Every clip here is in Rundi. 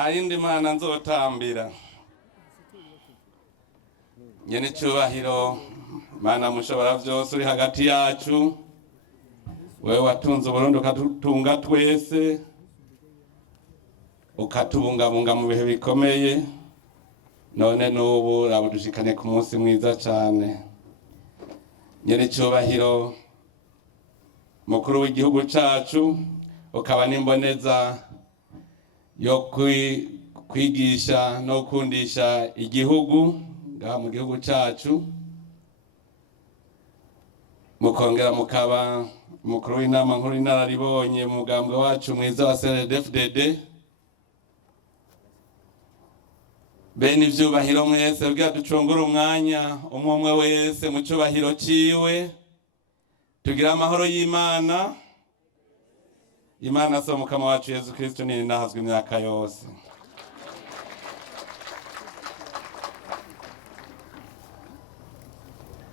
nta yindi mana nzotambira. Nyene cyubahiro Mana mushobora vyose uri hagati yacu, wewe watunze Burundi ukadutunga twese, ukatubungabunga mu bihe bikomeye, none n'ubu rabudushikanye ku munsi mwiza cyane. Nyene cyubahiro mukuru w'igihugu cacu, ukaba n'imboneza yo kwigisha no kundisha igihugu ngaha mu gihugu cacu, mukongera mukaba mukuru w'inama nkuru y'inararibonye mu mugambwe wacu mwiza wa CNDD-FDD. Bene ivyubahiro mwese bwira ducungura umwanya umwe wese mu cyubahiro ciwe, tugira amahoro y'Imana. Imana so mukama wacu Yesu Kristo ni nahazwe imyaka yose.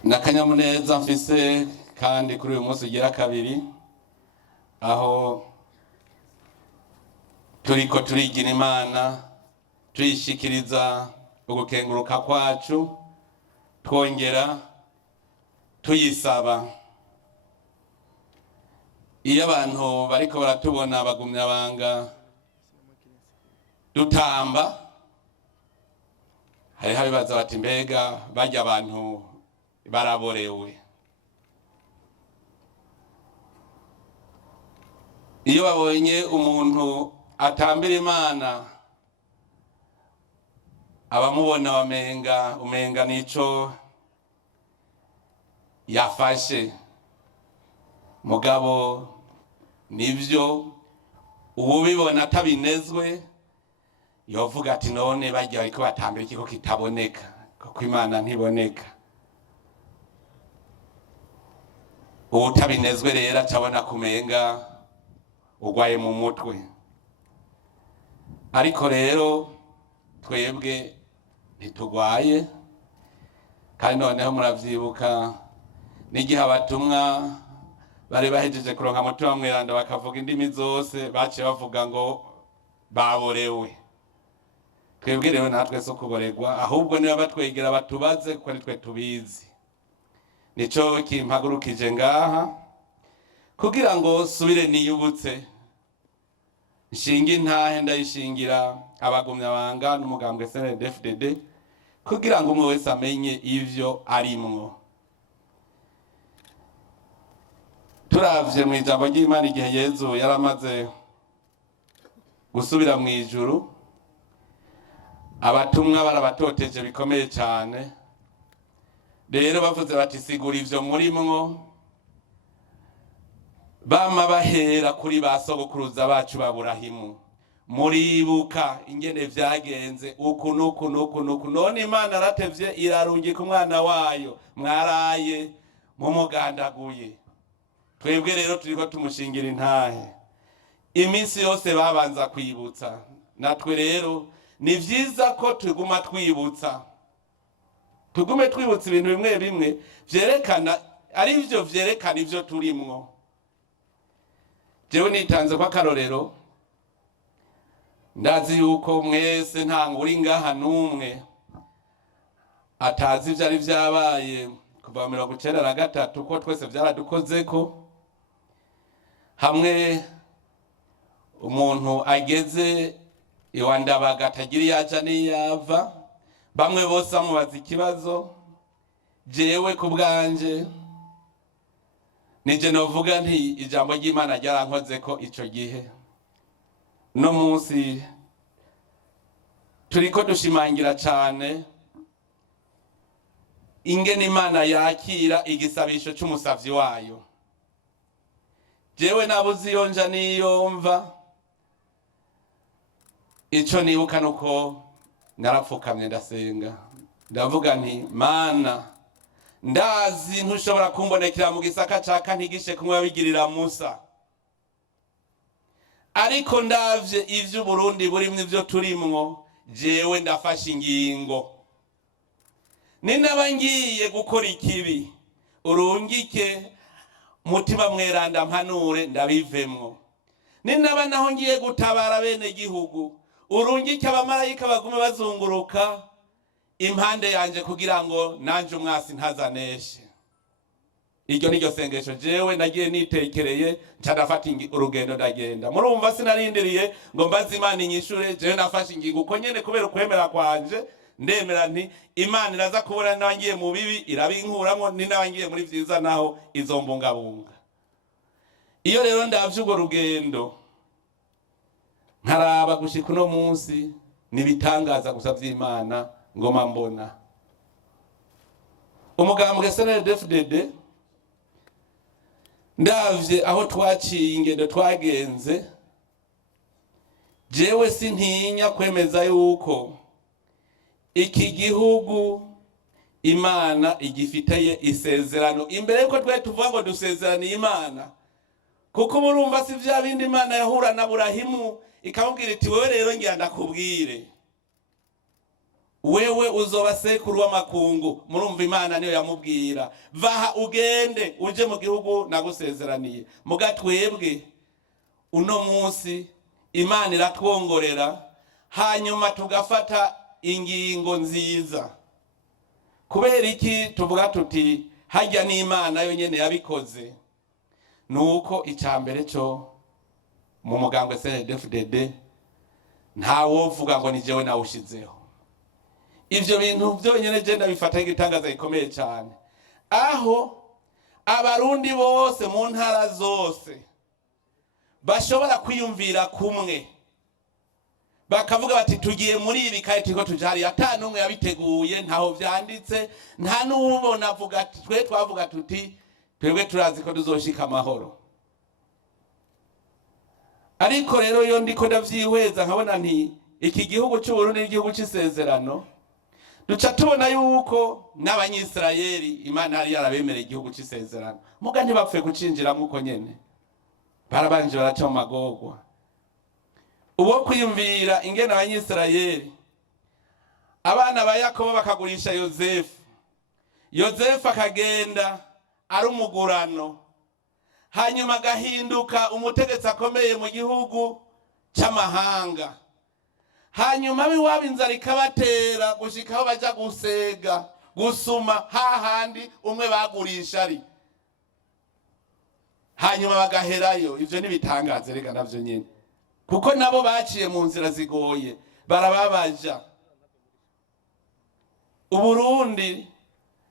Nakanyamuneza mfise kandi kuri uyu munsi ugira kabiri, aho turiko turigira Imana, tuyishikiriza ugukenguruka kwacu, twongera tuyisaba. Iyo abantu bariko baratubona bagumya banga dutamba, hariho abibaza bati mbega barya abantu baraborewe. Iyo babonye umuntu atambira Imana, abamubona umenga nico yafashe. Mugabo nivyo ubibona atabinezwe yovuga ati none barya ariko batambira ikiko kitaboneka, kuko Imana ntiboneka. Utabinezwe rero acabona kumenga ugwaye mu mutwe. Ariko rero twebwe ntitugwaye, kandi noneho muravyibuka n'igihe abatumwa bari bahejeje kuronka mutima mweranda bakavuga indimi zose, baciye bavuga ngo baborewe. Twebwe rero natwe so kuboregwa, ahubwo niba batwegera batubaze kuko nitwe tubizi. Nico kimpagurukije ngaha kugira ngo subire niyubutse, nshinga intahe ndayishingira abagumya banga n'umugambwe CNDD-FDD, kugira ngo umwe wese amenye ivyo arimwo. Turavye mu ijambo ry'Imana igihe Yezu yaramaze gusubira mu ijuru, abatumwa barabatoteje bikomeye cyane. Rero bavuze bati sigura ivyo murimwo, bama bahera kuri ba sogokuruza bacu b'Aburahimu. Muribuka ingene vyagenze uku nuku. None Imana aratevye irarungika umwana wayo, mwaraye mumugandaguye. Twebwe rero turiko tumushingira intahe. Iminsi yose babanza kwibutsa, natwe rero ni vyiza ko tuguma twibutsa. Tugume twibutsa ibintu bimwe bimwe vyerekana, ari byo vyerekana ivyo turimwo. Jewe nitanze kwa karorero, ndazi yuko mwese nta nguri ngaha numwe atazi ivyari vyabaye kuva 1993, ko twese vyaradukozeko. Hamwe umuntu ageze iwandabaga atagira yaja niyava, bamwe bose amubaza ikibazo. Jewe ku bwanje nije novuga nti ijambo ry'Imana ryarankozeko ico gihe. No munsi turiko dushimangira cane ingene Imana yakira igisabisho c'umusavyi wayo. Jewe nabuze iyo nja niyomva, ico nibuka nuko narapfukamye ndasenga, ndavuga nti Mana, ndazi ntushobora kumbonekera mu gisaka caka ntigishe kumwe wabigirira Musa, ariko ndavye ivyo Burundi burimwe ivyo turimwo, jewe ndafashe ingingo. Ninaba ngiye gukora ikibi, urungike mutima mweranda mpanure ndabivemwo. Ninaba naho ngiye gutabara bene gihugu, urungike abamarayika bagume bazunguruka impande yanje kugira ngo nanje umwasi ntazaneshe. Iryo niryo sengesho jewe nagiye nitekereye ncadafata urugendo ndagenda. Murumva sinarindiriye ngo mbaze Imana inyishure, jewe nafashe ingingo uko nyene kubera ukwemera kwanje, ndemera nti Imana iraza kubona nabangiye mu bibi irabinkuramwo, ni nabangiye muri vyiza naho izombungabunga. Iyo rero ndavye urwo rugendo nkaraba gushika uno munsi nibitangaza gusa vy'Imana ngoma mbona. Umugambwe CNDD-FDD ndavye aho twaciye ingendo twagenze, jewe sintinya kwemeza yuko iki gihugu Imana igifiteye isezerano imbere yuko twe tuvuga ngo dusezeraniye Imana. Kuko murumva si vya bindi Imana yahura na Aburahimu ikamubwira iti wewe rero ngira ndakubwire, wewe uzoba sekuru w'amakungu. Murumva Imana niyo yamubwira vaha ugende uje mu gihugu nagusezeraniye. Muga twebwe uno munsi Imana iratwongorera hanyuma tugafata ingingo nziza. Kubera iki tuvuga tuti hajya ni Imana yo nyene yabikoze? Nuko icambere cyo mu mugambwe CNDD-FDD ntawovuga ngo ni jewe nawushizeho. Ivyo bintu byonyene je ndabifata igitangaza gikomeye cyane, aho abarundi bose mu ntara zose bashobora kwiyumvira kumwe bakavuga bati tugiye muri ibi kandi turiko tujari, ata numwe yabiteguye, ntaho vyanditse, nta n'ubona avuga ati twe twavuga tuti twebwe turazi ko tuzoshika amahoro. Ariko rero yo ndiko ndavyihweza nkabona nti iki gihugu cy'u Burundi n'igihugu c'isezerano, duca tubona yuko n'Abanyisirayeli Imana yari yarabemereye igihugu c'isezerano, muga ntibapfuye kucinjiramwo uko nyene, barabanje baraca mu magorwa. Uwo kwiyumvira ingene Abanyisirayeli abana ba Yakobo bakagurisha Yozefu akagenda ari umugurano, hanyuma agahinduka umutegetsi akomeye mu gihugu c'amahanga, hanyuma abiwabo inzara ikabatera gushika aho baja gusega gusuma hahandi umwe bagurisha ari, hanyuma bagaherayo. Ivyo nibitangaze rega navyo nyene, kuko nabo baciye mu nzira zigoye barababaja. Uburundi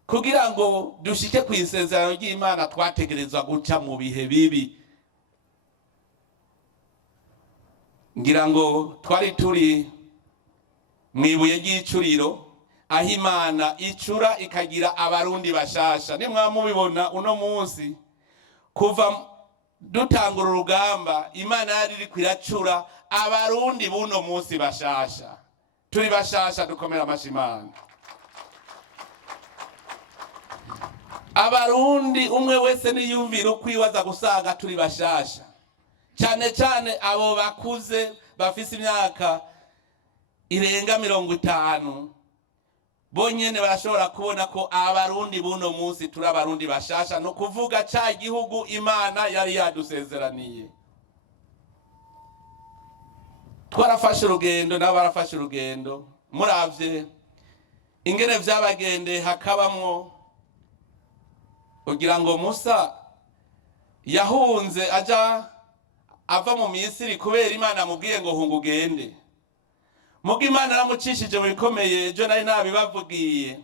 kugira ngo dushike ku isezerano ry'Imana twategerezwa guca mu bihe bibi. Ngira ngo twari turi mwibuye ry'icuriro aho Imana icura ikagira abarundi bashasha. Nimwamubibona uno munsi kuva dutangura urugamba Imana yari iri kwiracura abarundi buno munsi bashasha. Turi bashasha, dukomera amashimana. Abarundi umwe wese niyumvira ukwiwaza gusanga turi bashasha, cyane cyane abo bakuze bafise imyaka irenga 50, bonyene barashobora kubona ko abarundi buno munsi turi abarundi bashasha, no kuvuga ca gihugu Imana yari yadusezeraniye. Twarafashe urugendo nabo barafashe urugendo, muravye ingene vyabagende hakabamwo kugira ngo Musa yahunze aja ava mu Misiri kubera Imana amubwiye ngo hunga ugende. Muga Imana aramucishije mu bikomeye, ejo nari nabibavugiye.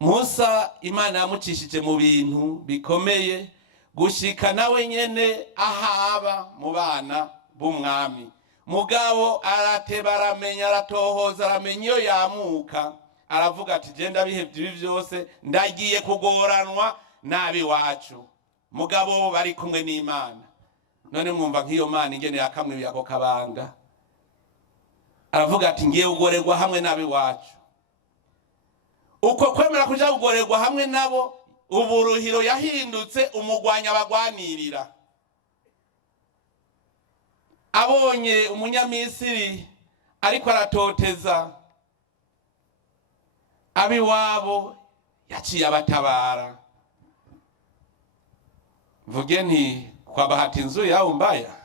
Musa Imana yamucishije mu bintu bikomeye gushika nawe nyene ahaba mu bana b'umwami. Mugabo arateba aramenya, aratohoza aramenya iyo yamuka, aravuga ati je ndabihevye ibi vyose ndagiye kugoranwa nabi wacu. Mugabo bari kumwe n'Imana. None mwumva nk'iyo Mana ingene yakamwe yako kabanga, aravuga ati ngiye kugorerwa hamwe nabi wacu. Uko kwemera kuja kugorerwa hamwe nabo, uburuhiro yahindutse umugwanya abagwanirira. Abonye umunyamisiri ariko aratoteza abiwabo, yaciye abatabara. Vuge nti kwa bahati nzuri au mbaya,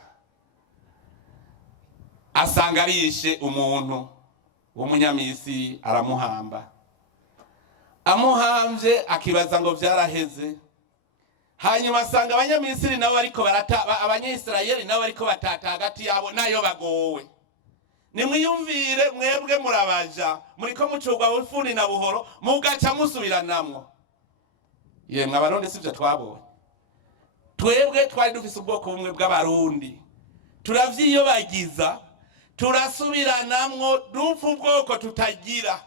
asanga arishe umuntu w'umunyamisiri, aramuhamba. Amuhamvye akibaza ngo vyaraheze. Hanyuma asanga abanyamisiri nabo bariko abanyisirayeli nabo bariko batata hagati yabo nayo bagowe. Nimwiyumvire mwebwe murabaja muriko mucurwa bufuni na buhoro mugaca musubiranamwo. Yemwe abarundi sivyo twabonye. Twebwe twari dufise ubwoko bumwe bw'abarundi, turavyiyobagiza, turasubiranamwo, dupfa ubwoko tutagira.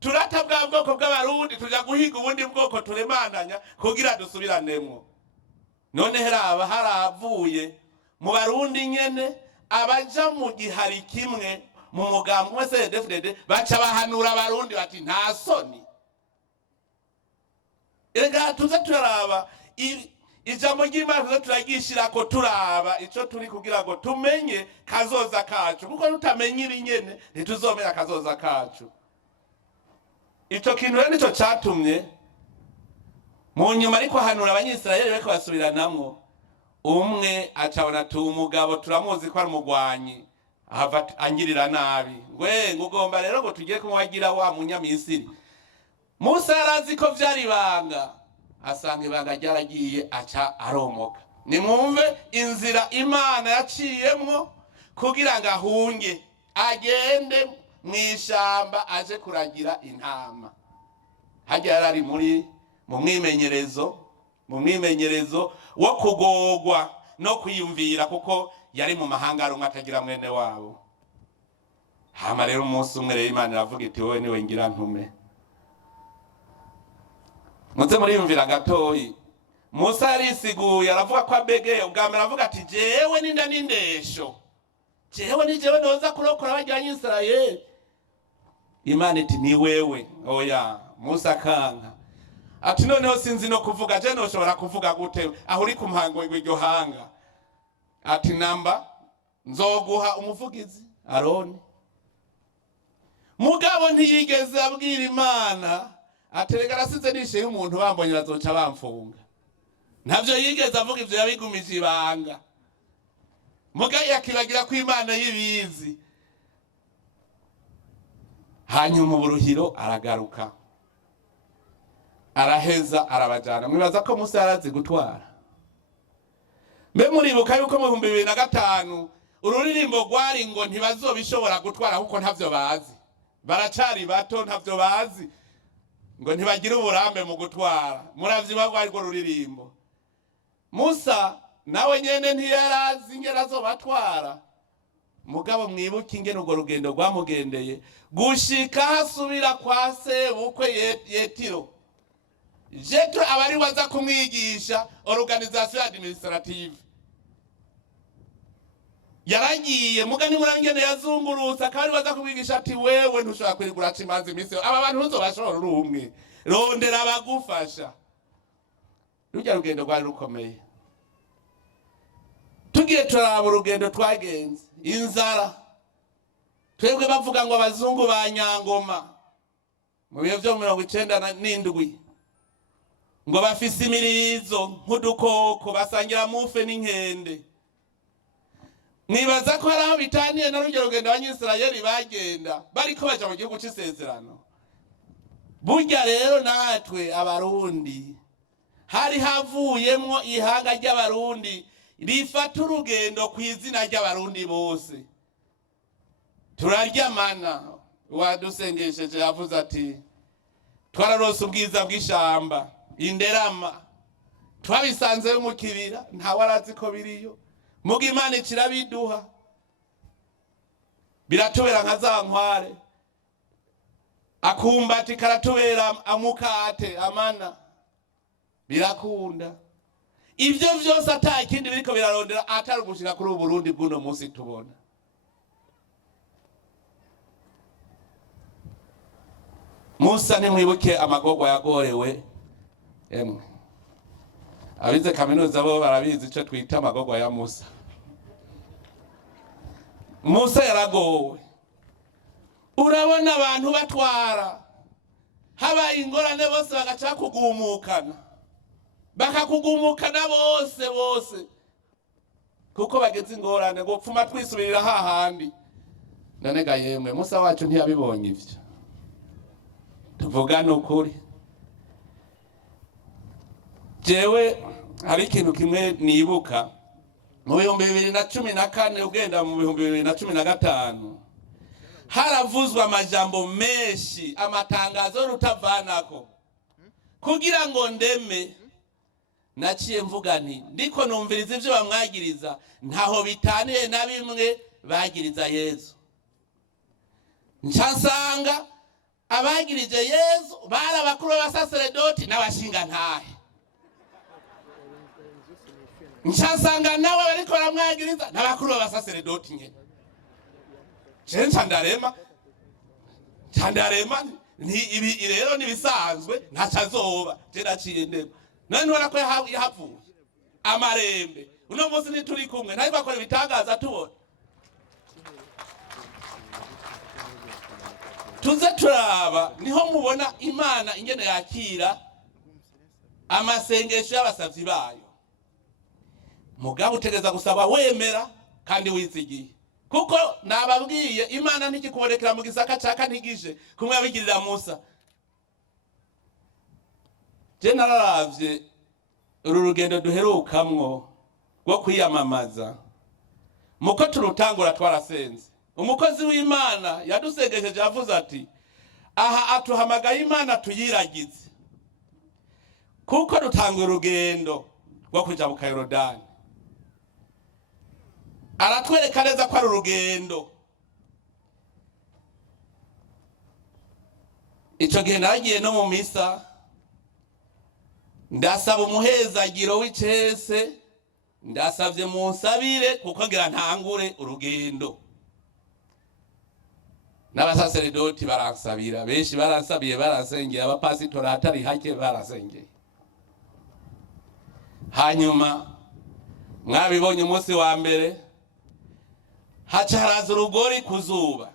Turata bwa bwoko bw'abarundi tuja guhiga ubundi bwoko turemananya kugira dusubiranemo. None heraba haravuye mu barundi nyene abaja mu gihari kimwe mu mugambo wa CNDD-FDD baca bahanura abarundi bati nta soni. Ega tuza turaraba ijambo ry'Imana tuza turagishira ko turaba ico turi kugira ngo tumenye kazoza kacu, kuko tutamenye ibinyene ntituzomenya kazoza kacu. Ico kintu rero nico catumye mu nyuma ariko hanura abanyisirayeli bariko basubiranamwo, umwe acabona tu umugabo turamuzi ko ari umugwanyi ahava angirira nabi, ngwe ngugomba rero ngo tugiye kumwagira wa munyamisiri. Musa yarazi ko vyari banga, asanga ibanga ryaragiye aca aromoka. Nimwumve inzira Imana yaciyemwo kugira ngo ahunge agende mwishamba aje kuragira intama. Hajya yarari mu mwimenyerezo wo kugogwa no kwiyumvira, kuko yari mu mahanga arumwe atagira mwene wabo. Hama rero umunsi umwe rero Imana iravuga iti wowe niwe ngira ntume. Muze muriyumvira gatoyi. Musa yarisiguye aravuga ko abegeye, ubwa mbere aravuga ati jewe ninda n'indesho, jewe ni jewe noza kurokora abanyisirayeli. Imana iti ni wewe. Oya, Musa kanka ati noneho sinzi no kuvuga, je noshobora kuvuga gute aho uri ku mpango w'iryo hanga? Ati namba nzoguha umuvugizi Aroni. Mugabo ntiyigeze abwira Imana aterega rasize nishe y'umuntu bambonye bazoca bamfunga. Ntavyo yigeze avuga, ivyo yabigumije ibanga. Mugaye yakibagira ko Imana yibizi. Hanyuma uburuhiro aragaruka, araheza arabajana. Mwibaza ko Musa yarazi gutwara? Mbe muribuka yuko mu 2005 ururirimbo rwari ngo ntibazobishobora gutwara kuko ntavyo bazi, baracari bato ntavyo bazi, ngo ntibagira uburambe mu gutwara. Muravyiba rwari rwo ruririmbo. Musa nawe nyene ntiyarazi ingene azobatwara. Mugabo mwibuke ingene urwo rugendo rwamugendeye gushika hasubira kwa sebukwe Yetiro. Jetro abari waza kumwigisha organisation administrative. Yaragiye mugani murangene yazungurutsa akabari waza kumwigisha ati wewe ntushobora kwirigura cimanzi iminsi, aba bantu ntuzobashobora urumwe, rondera abagufasha. Rujya rugendo rwari rukomeye. Tugiye turaba urugendo twagenze, inzara. Twebwe bavuga ngo abazungu ba Nyangoma mu bihe byo 97 ngo bafise imirizo nk'udukoko basangira mufe n'inkende. Nibaza ko hari aho bitaniye na rugero rugendo abanyisirayeli bagenda bariko baja mu gihugu c'isezerano. Burya rero natwe abarundi hari havuyemwo ihanga ry'abarundi rifata urugendo kw'izina ry'abarundi bose. Turaryamana, wadusengesheje yavuze ati twararose ubwiza bw'ishamba Inderama, twabisanzeyo mu kibira ntawarazi ko biriyo, muga Imana ikirabiduha, biratubera nka za nkware, akumbati karatubera amukate amana, birakunda. Ivyo vyose atakindi biriko birarondera atari gushika kuri Burundi bw'uno munsi tubona. Musa nimwibuke amagorwa yagorewe. Emwe abize kaminuza bo barabizi ico twita amagorwa ya Musa. Musa yaragowe. Urabona abantu batwara, haba ingorane bose bagaca kugumukana, bakakugumukana bose kuko bageze ingorane ngo pfuma twisubirira hahandi. none ga yemwe Musa wacu ntiyabibonye ivyo. Tuvugana ukuri. Jewe hari ikintu kimwe nibuka mu 2014 ugenda mu 2015 haravuzwa amajambo menshi, amatangazo rutavanako kugira ngo ndeme. Naciye mvuga nti ndiko numviriza ivyo bamwagiriza ntaho bitaniye na bimwe bagiriza Yesu. Nsanga abagirije Yesu bari abakuru b'abasaseredoti n'abashinga ntahe. Nsanga nawe bariko baramwagiriza n'abakuru b'abasaseredoti nyene. Chandarema ni ibi rero nibisanzwe ntacazoba je naciye ndema. Nani warako yahavuye amarembe uno munsi nituri kumwe ntari bakora ibitangaza tubona. Tuze turaba niho mubona Imana ingene yakira amasengesho y'abasavyi bayo. Mugabo utegeza gusaba wemera kandi wizigiye, kuko nababwiye Imana ntikikubonekera mu gisaka caka ntigije kumwe yabigirira Musa. Je nararavye uru rugendo duherukamwo rwo kwiyamamaza, muko turutangura twarasenze. Umukozi w'Imana yadusegesheje yavuze ati aha atuhamagaye Imana tuyiragize, kuko dutangura urugendo rwo kuja mu Yorodani. Aratwereka neza ko ari urugendo. Ico gihe nagiye no mu misa ndasaba umuhezagiro w'icese, ndasavye munsabire kuko ngira ntangure urugendo. N'abasaseredoti baransabira, benshi baransabiye, baransengeye, abapasitori atari hake baransengeye. Hanyuma mwabibonye umunsi wa mbere haca haraza urugori kuzuba.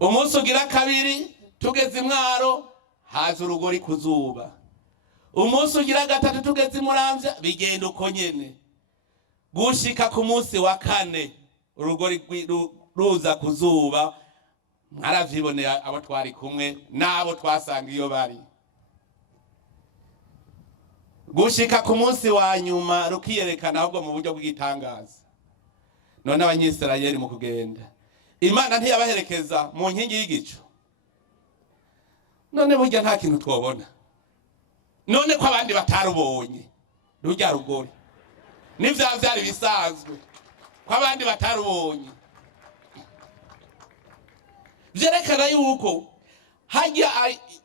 Umunsi ugira kabiri tugeze imwaro haza urugori kuzuba. Umunsi ugira gatatu tugeze imuramvya bigenda uko nyene. Gushika ku munsi wa kane urugori ruza kuzuba, mwaravyiboneye abo twari kumwe nabo twasanga iyo bari. Gushika ku munsi wa nyuma rukiyerekana ahubwo mu buryo bw'igitangaza. None abanyisirayeli mu kugenda Imana ntiyabaherekeza mu nkingi y'igicu. None burya nta kintu twobona. None ko abandi batarubonye rujya rugori n'ivya vyari bisanzwe ko abandi batarubonye. Vyerekana yuko hajya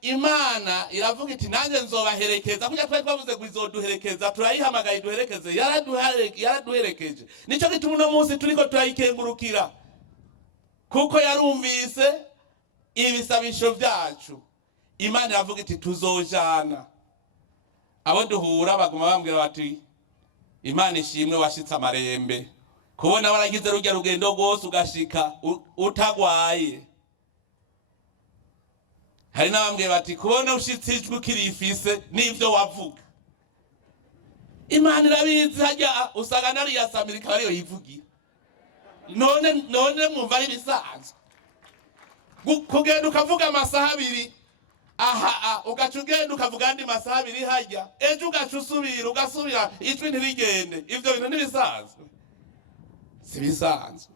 Imana iravuga iti nanjye nzobaherekeza. Kuja twari twavuze ngo izoduherekeza, turayihamagaye duherekeze, yaraduherekeje. Nico gituma uno munsi turiko turayikengurukira, kuko yarumvise ibisabisho vyacu. Imana iravuga iti tuzojana. Abo duhura baguma bambwira bati Imana ishimwe washitse amarembe, kubona waragize rujya rugendo rwose ugashika utagwaye. Hari n'abambwiye bati kubona ushitse ijwi kirifise n'ivyo wavuga. Imana irabizi hajya usanga nari yasamirika bariyo yivugira. None mwumva ari bisanzwe kugenda ukavuga amasaha abiri aha ugaca ugenda ukavuga andi masaha abiri hajya, ejo ugaca usubira ugasubira ijwi ntirigende. Ivyo bintu ntibisanzwe, si bisanzwe.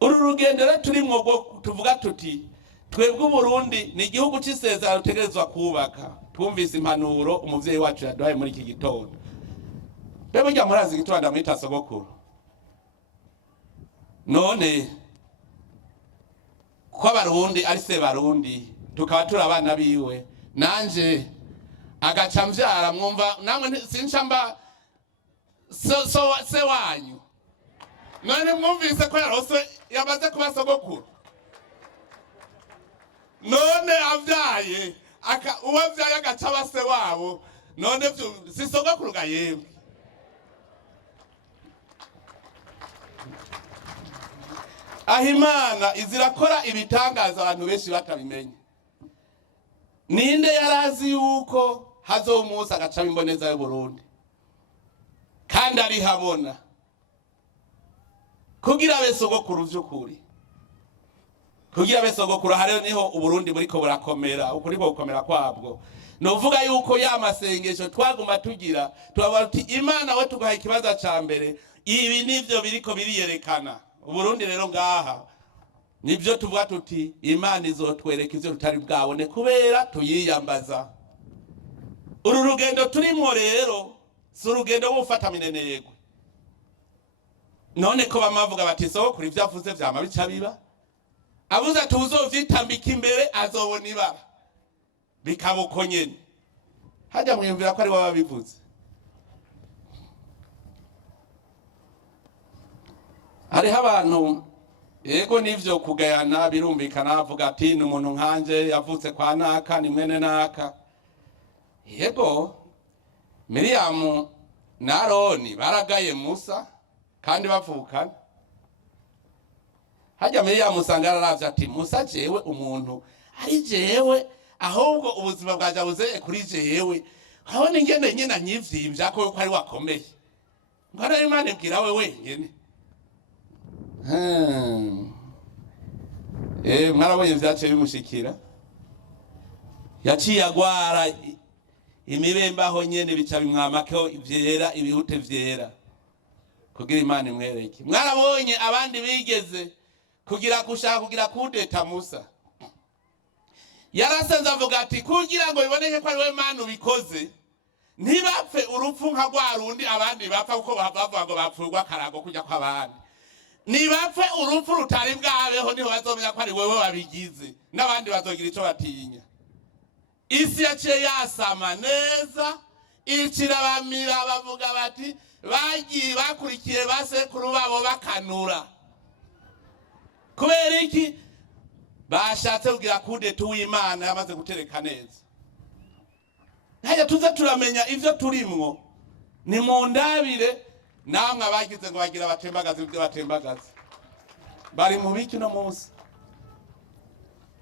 Uru rugendo rero turimwo tuvuga tuti twebwe Burundi ni igihugu c'isezerano rutegerezwa kubaka. Twumvise impanuro umuvyeyi wacu yaduhaye muri iki gitondo. Bebe njya murazi igitondo ndamwita sogokuru. None ko abarundi ari se barundi tukaba turi abana biwe, nanje agaca mvyara, mwumva namwe sinshamba se wanyu. None mwumvise ko yarose yamaze kuba sogokuru. None avyaye uwavyaye agaca base wabo, none si sogokuru ga yemwe. Ahimana izirakora ibitangaza abantu benshi batabimenye. Ninde yarazi yuko hazo umunsi agaca imboneza y'u Burundi kandi ari habona. kugira abe sogokuru vy'ukuri, kugira abe sogokuru. Hariho niho Uburundi buriko burakomera, ukuri ko gukomera kwabwo. Novuga yuko ya masengesho twaguma tugira, tubavuga tuti Imana we tugaha ikibazo ca mbere, ibi nivyo biriko biriyerekana. Uburundi rero ngaha nivyo tuvuga tuti Imana izotwereka ivyo tutari bwabone kubera tuyiyambaza. Uru rugendo turimo rero si urugendo rwo gufata minenegwe. None ko bamavuga bati sogokuru ivyo avuze vyama bica biba, avuze ati uzovyitambika imbere azobona ibara, bikaba uko nyene. Hajya mwiyumvira ko ari wowe wabivuze. Hariho abantu yego nivyo kugayana birumvikana, avuga ati ni umuntu nkanje yavutse kwa naka, ni mwene naka. Yego Miriyamu na Aroni baragaye Musa kandi bavukana. Hajya Miriyamu usanga yararavye ati Musa jewe umuntu ari jewe, ahubwo ubuzima bwaje buzeye kuri jewe, habone ngene nyina nyivyimvya ko ari wakomeye, ngara Imana ibwira we wenyene. Mwarabonye vyaciye bimushikira, yaciye agwara imibembaho nyene, bica bimwamako ivyera, ibihute vyera, kugira Imana imwereke. Mwarabonye abandi bigeze kushaka kugira kudeta Musa, yarasenze avuga ati kugira ngo biboneke ko ari we Mana ubikoze, ntibapfe urupfu nka rwa rundi abandi bapfa kuko bavuga ngo bapfurwa karago kujya kw'abandi. Nibapfe urupfu rutari bwabeho niho bazomenya ko ari wewe wabigize, n'abandi bazogira ico batinya. Isi yaciye yasama neza, icira bamira bavuga bati bagiye bakurikiye basekuru babo bakanura. Kubera iki? Bashatse kugira kudeta uw'Imana yamaze gutereka neza. Haya tuze turamenya ivyo turimwo, ni mu ndabire namwe abagize ngo bagira batembagaza ibyo batembagaza. Bari mu biki no munsi?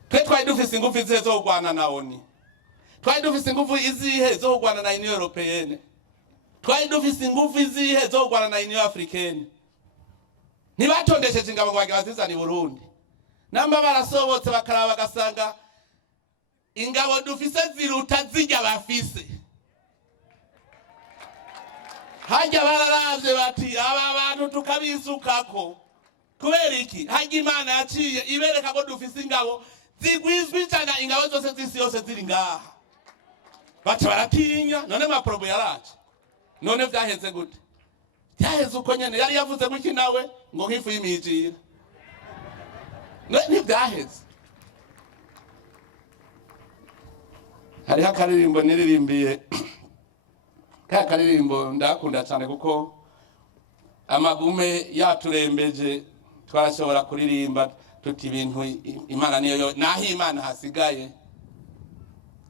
Twe twari dufise ingufu izihe zo kurwana na ONU? Twari dufise ingufu izihe zo kurwana na Union Européenne? Twari dufise ingufu izihe zo kurwana na Union Africaine? Ntibatondesheje ingabo ngo bagira bazizana i Burundi. Namba barasobotse bakaraba bagasanga ingabo dufise ziruta zijya bafise. Hajya bararavye bati aba bantu tukabisukako. Kubera iki? Hajya Imana yaciye ibereka ko dufise ingabo zigwizwe cyane, ingabo zose zisi yose ziri ngaha. Bati baratinya, none maprobo yaraje. None vyaheze gute? Vyaheze uko nyene yari yavuze guki nawe ngo nkifu y'imijira. Ntivyaheze. Hariho akaririmbo niririmbiye, ka karirimbo ndakunda cyane kuko amagume yaturembeje, twashobora kuririmba tuti ibintu Imana niyo naho Imana hasigaye.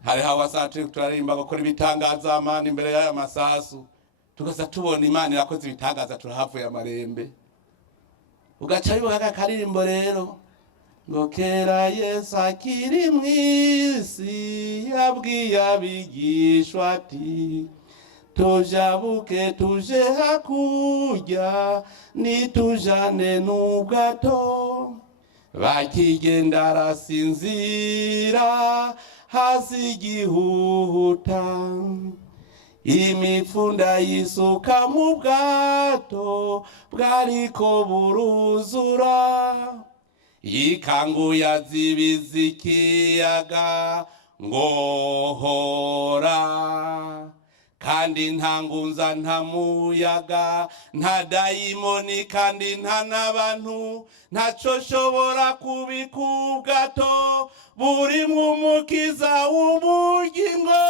Hariho wasatse turarimba gukora ibitangaza Imana imbere y'aya masasu, tugaza tubona Imana irakoze ibitangaza turahavuye amarembe. Ugaca bivuga ka karirimbo rero ngo kera Yesu akiri mw'isi yabwiye abigishwa ati tujabuke tuje hakurya nitujane n'ubwato. Bakigenda arasinzira hasi igihuhuta, imipfunda yisuka mu bwato bwariko buruzura. Yikanguye azibiza ikiyaga ngohora, kandi nta ngunza nta muyaga nta dayimoni kandi nta n'abantu, ntaco shobora kubika ubwato burimwo umukiza w'ubugingo.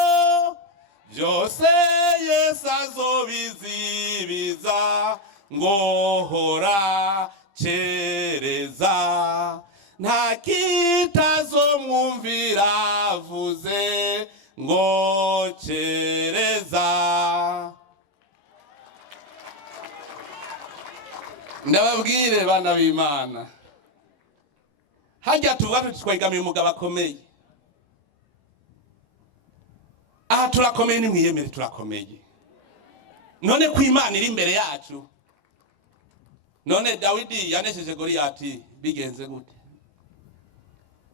Vyose Yesu azobizibiza ngohora cereza, nta kitazomwumvira avuze ngo cereza. Ndababwire bana b'Imana, hajya tuvuga twegamiye umugabo akomeye. Aha turakomeye, ni mwiyemere, turakomeye. None ko Imana iri imbere yacu, none Dawidi yanesheje Goliyati bigenze gute?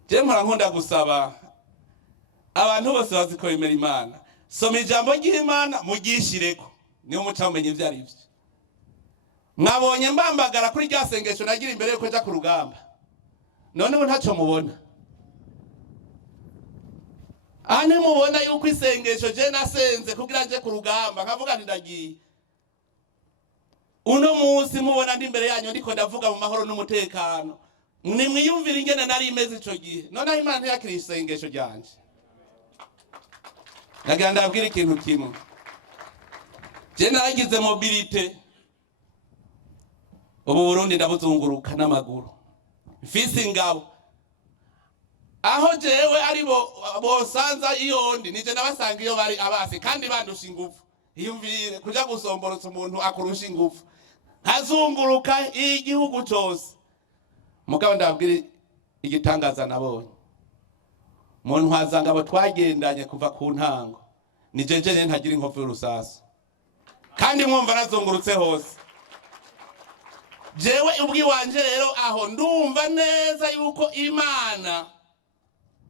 Je mpora nkunda gusaba abantu bose baziko bemera Imana, soma ijambo ry'Imana mugishireko niyo mucamenye ivyo ari byo. Mwabonye mbambagara kuri rya sengesho nagira imbere yuko nja ku rugamba, none ubu ntaco mubona. Ane mubona yuko isengesho je nasenze kugira nje ku rugamba nkavuga ndagiye. Uno munsi mubona ndi imbere yanyu ndiko ndavuga mu mahoro n'umutekano. Nimwiyumvira ingene nari imeze ico gihe. None Imana ntiyakira isengesho ryanje. Nagira ndabwira ikintu kimwe. Je naragize mobilité. Ubu Burundi ndabuzunguruka n'amaguru. Mfise ingabo. Aho jewe ari bo sanza iyo ndi nije nabasanga iyo bari abasi kandi bandusha ingufu. Iyumvire kuja gusomborotsa umuntu akurusha ingufu. Hazunguruka igihugu cyose. Mugabo ndabwira igitangaza nabonye. Muntu hazanga abo twagendanye kuva ku ntango. Nijeje ntagira inkovu y'urusasu. Kandi mwumva nazungurutse hose. Jewe ubwi wanje rero aho ndumva neza yuko Imana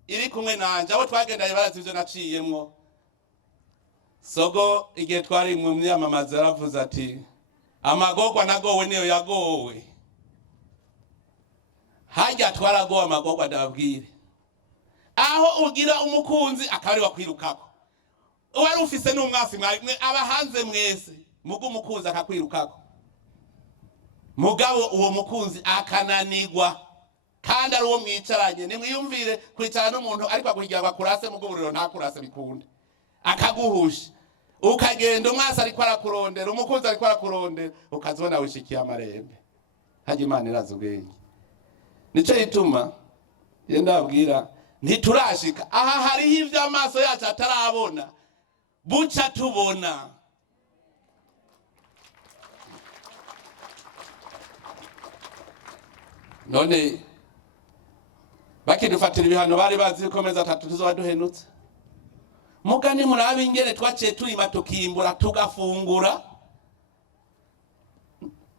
iri kumwe nanje. Abo twagendanye barazi ivyo naciyemwo. Sogo igihe twari mu myamamaza yaravuze ati amagorwa nagowe niyo yagowe. Hajya twaragowe amagorwa ndabwire. Aho ugira umukunzi akabari wakwirukako. Wari ufise n'umwasi mwe abahanze mwese mugu umukunzi akakwirukako. Mugabo uwo mukunzi akananigwa kandi ari uwo mwicaranye. Nimwiyumvire kwicara n'umuntu ariko akugira bakurase mugu buriro ntakurase bikunde. Akaguhusha. Ukagenda umwasi ariko arakurondera, umukunzi ariko arakurondera, ukazibona wishikiye amarembe. Haje Imana irazi ubwenge. Nico ituma yenda abwira ntiturashika aha hariho ivyo amaso yacu atarabona buca tubona. None bakidufatira ibihano bari bazi bikomeza 3 tuzoba duhenutse. Mugani murabe ingene twaciye turima tukimbura tugafungura.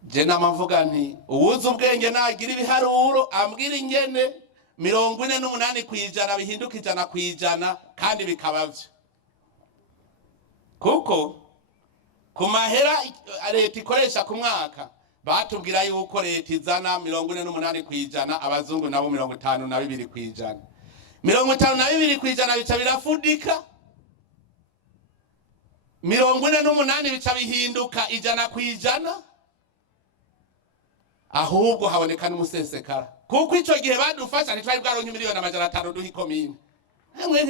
Je namavuga nti uwuza ubwenge nagira ibiharuro ambwira ingene 48 kwijana bihinduka 100 kwijana kandi bikabavyo. Kuko ku mahera leta ikoresha ku mwaka batubwira yuko leta izana 48 kwijana, abazungu nabo 52 kwijana. 52 kwijana bica birafudika. 48 bica bihinduka 100 kwijana. Ahubwo haboneka n'umusesekara. Kuko ico gihe badufasha ntitwari bwaronke miliyoni 500 duhi komine.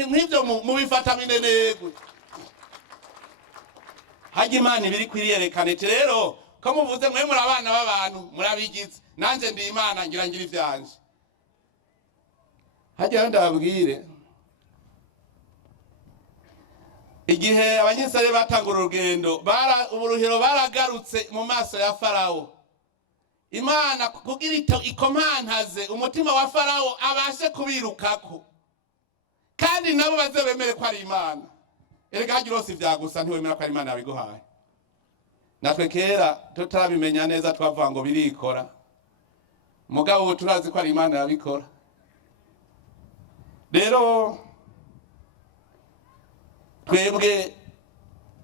Mwivyo mubifata minenegwe. Haje Imana ibiri kwiriyerekana iti rero ko muvuze mwe muri abana b'abantu murabigize nanje ndi Imana ngira ivyanje. Haje ndababwire igihe abanyisare batangura urugendo uburuhiro baragarutse mu maso ya Farao. Imana kugira ikomantaze umutima wa Farao abashe kubirukako kandi nabo bazebemere ko ari Imana. Erega hagirose vyagusa ntiwemera ko ari Imana yabiguhaye. Natwe kera tutabimenya neza twavuga ngo birikora. Mugabo turazi ko ari Imana yabikora. Rero twebwe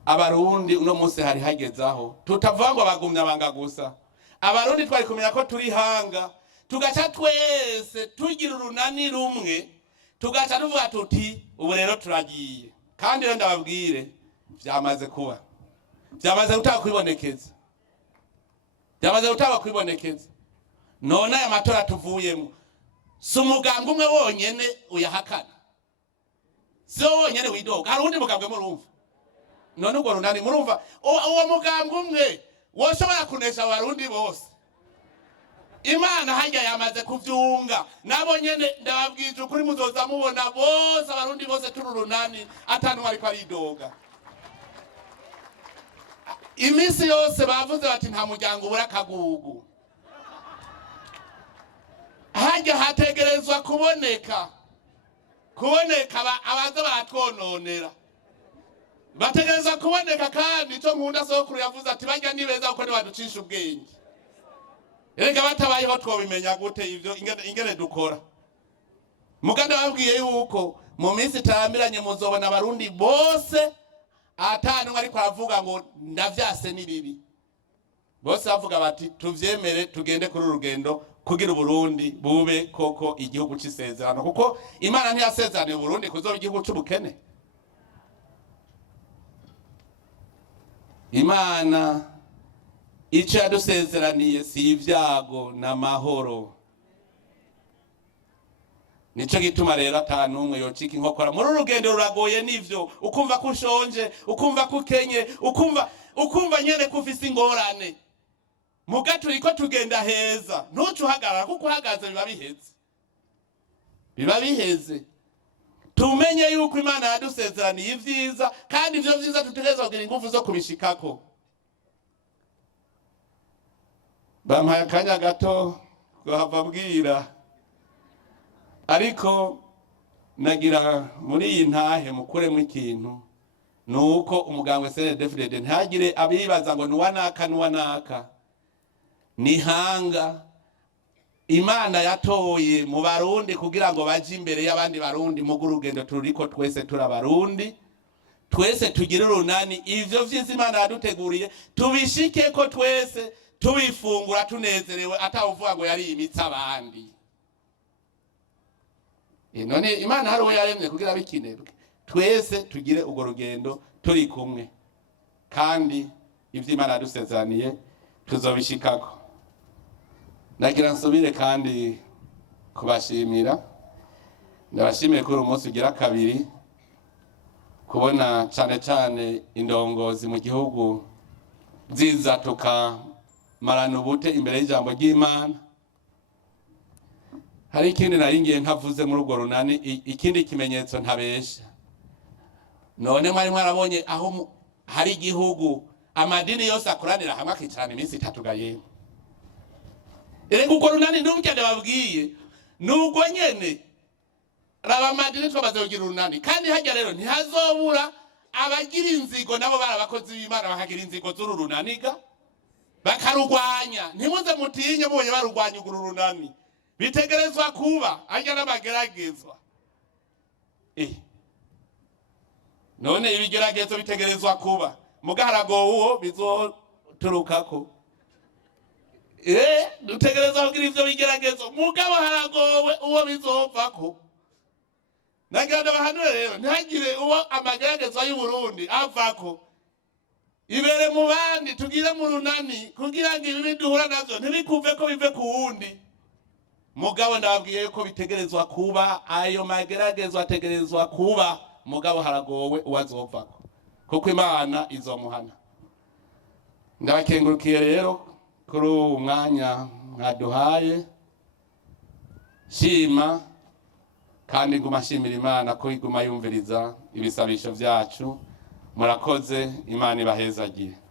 abarundi uno munsi hari hagezaho tutavuga ngo bagumya banga gusa. Abarundi twari kumenya ko turi hanga tugaca twese tugira urunani rumwe tugaca tuvuga tuti ubu rero turagiye. Kandi rero ndababwire vyamaze kuba. Vyamaze gutaka kwibonekeza. Vyamaze gutaka kwibonekeza. None aya matora tuvuyemo si umugambwe umwe wonyene uyahakana. Sio wonyene widoga. Hari undi mugambwe murumva. None ubwo runani murumva uwo mugambwe umwe woshobora kunesha abarundi bose. Imana hajya yamaze kuvyunga. Nabo nyene ndababwije ukuri muzoza mubona bose abarundi bose tururunani atanu ariko aridoga. Imisi yose bavuze bati nta muryango ubura kagugu. Hajya hategerezwa kuboneka abaza baratwononera. Bategereza kuboneka kandi cyo nkunda sokuru yavuze ati bajya nibeza uko nibaducisha ubwenge. erega batabayeho twobimenya gute ivyo ingene dukora. Muganda babwiye yuko mu minsi itambiranye muzobona abarundi bose atanu ariko aravuga ngo ndavyase ni bibi. Bose bavuga bati tuvyemere tugende kuri urugendo kugira Uburundi bube koko igihugu c'isezerano, kuko Imana ntiyasezeraniye Uburundi kuzoba igihugu c'ubukene. Imana ico yadusezeraniye si ivyago n'amahoro. Nico gituma rero atanumwe yocika inkokora muri urugendo ruragoye. Nivyo ukumva ko ushonje, ukumva ko ukenye, ukumva nyene ko ufise ingorane, muga turiko tugenda heza. Ntucuhagarara kuko uhagaze biba biheze. Tumenye yuko Imana yadusezeraniye ivyiza, kandi ivyo vyiza tutegerezwa kugira ingufu zo kubishikako. Bampaye akanya gato gohava bwira, ariko nagira muri iyi ntahe mukuremo ikintu, nuko umugambwe CNDD-FDD ntagire abibaza ngo nuwanaka. Nihanga Imana yatoye mu Barundi kugira ngo baje imbere y'abandi Barundi mu gurugendo turiko twese turabarundi, twese tugire urunani. Ivyo vyiza Imana yaduteguriye tubishike ko twese tubifungura tunezerewe, atawuvuga ngo yari imitsa abandi. None Imana hari uwo yaremye kugira bikinebwe. Twese tugire urwo rugendo turi kumwe, kandi ivyo Imana yadusezeraniye tuzobishikako. Nagira nsubire kandi kubashimira. Ndabashimiye kuri umunsi ugira kabiri, kubona cane indongozi mu gihugu ziza tukamarana ubute imbere y'ijambo ry'Imana. Hari ikindi naringiye ntavuze muri urwo runani, ikindi kimenyetso ntabesha. None mwari mwarabonye aho hari igihugu amadini yose akoranira hamwe akicarana iminsi 3 gaye. Erega urwo runani ndumukende babwiye nubwo nyene raba amadini twabaze kugira urunani, kandi hajya rero ntihazobura abagira inzigo nabo barabakozi b'Imana bakagira inzigo z'uru runaniga bakarugwanya. Ntimuze mutinye mubonye barugwanya urwo runani, bitegerezwa kuba ajya n'amageragezwa. None ibigeragezo bitegerezwa kuba mugaharago uwo bizoturukako. Dutegerezwa kugira ivyo bigeragezo mugabo haragowe uwo bizovako. Nagira ndabahanure rero ntihagire uwo amageragezwa y'u Burundi avako. Ibere mu bandi tugire mu runani kugira ngo ibi duhura navyo ntibikuve ko bive ku wundi. Mugabo ndababwiye ko bitegerezwa kuba, ayo mageragezwa ategerezwa kuba, mugabo haragowe uwazovako kuko Imana izomuhana. Ndabakengurukiye rero kuri umwanya mwaduhaye. Shima kandi nguma shimira Imana ko iguma yumviriza ibisabisho vyacu. Murakoze, Imana ibahezagire.